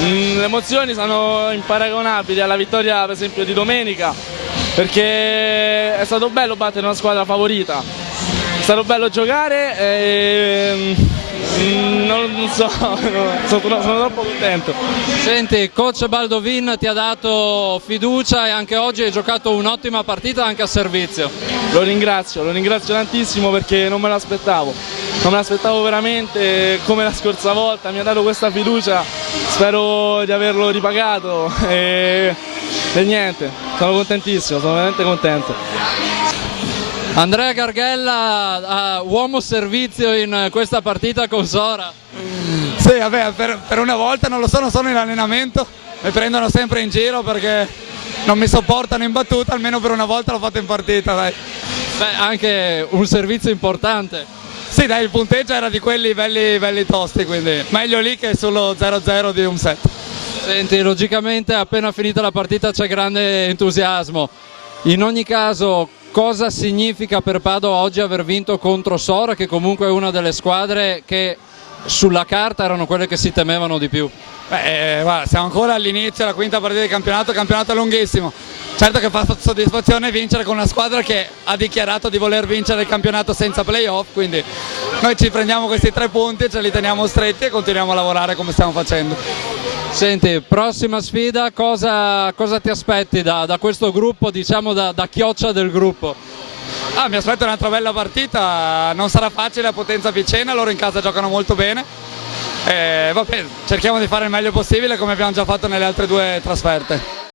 Le emozioni sono imparagonabili alla vittoria per esempio di domenica, perché è stato bello battere una squadra favorita, è stato bello giocare e non so, sono troppo contento. Senti, coach Baldovin ti ha dato fiducia e anche oggi hai giocato un'ottima partita anche a servizio. Lo ringrazio tantissimo perché non me l'aspettavo veramente, come la scorsa volta, mi ha dato questa fiducia, spero di averlo ripagato e niente, sono contentissimo, sono veramente contento. Andrea Garghella, uomo servizio in questa partita con Sora. Sì, vabbè, per una volta non lo sono in allenamento, mi prendono sempre in giro perché non mi sopportano in battuta, almeno per una volta l'ho fatto in partita, dai. Beh, anche un servizio importante. Sì, dai, il punteggio era di quelli belli tosti, quindi meglio lì che sullo 0-0 di un set. Senti, logicamente appena finita la partita c'è grande entusiasmo. In ogni caso, cosa significa per Padova oggi aver vinto contro Sora, che comunque è una delle squadre che sulla carta erano quelle che si temevano di più? Beh, guarda, siamo ancora all'inizio, la quinta partita di campionato, campionato lunghissimo. Certo che fa soddisfazione vincere con una squadra che ha dichiarato di voler vincere il campionato senza playoff, quindi noi ci prendiamo questi 3 punti, ce li teniamo stretti e continuiamo a lavorare come stiamo facendo. Senti, prossima sfida, cosa ti aspetti da questo gruppo, diciamo da chioccia del gruppo? Mi aspetto un'altra bella partita, non sarà facile a Potenza Picena, loro in casa giocano molto bene. Vabbè, cerchiamo di fare il meglio possibile come abbiamo già fatto nelle altre 2 trasferte.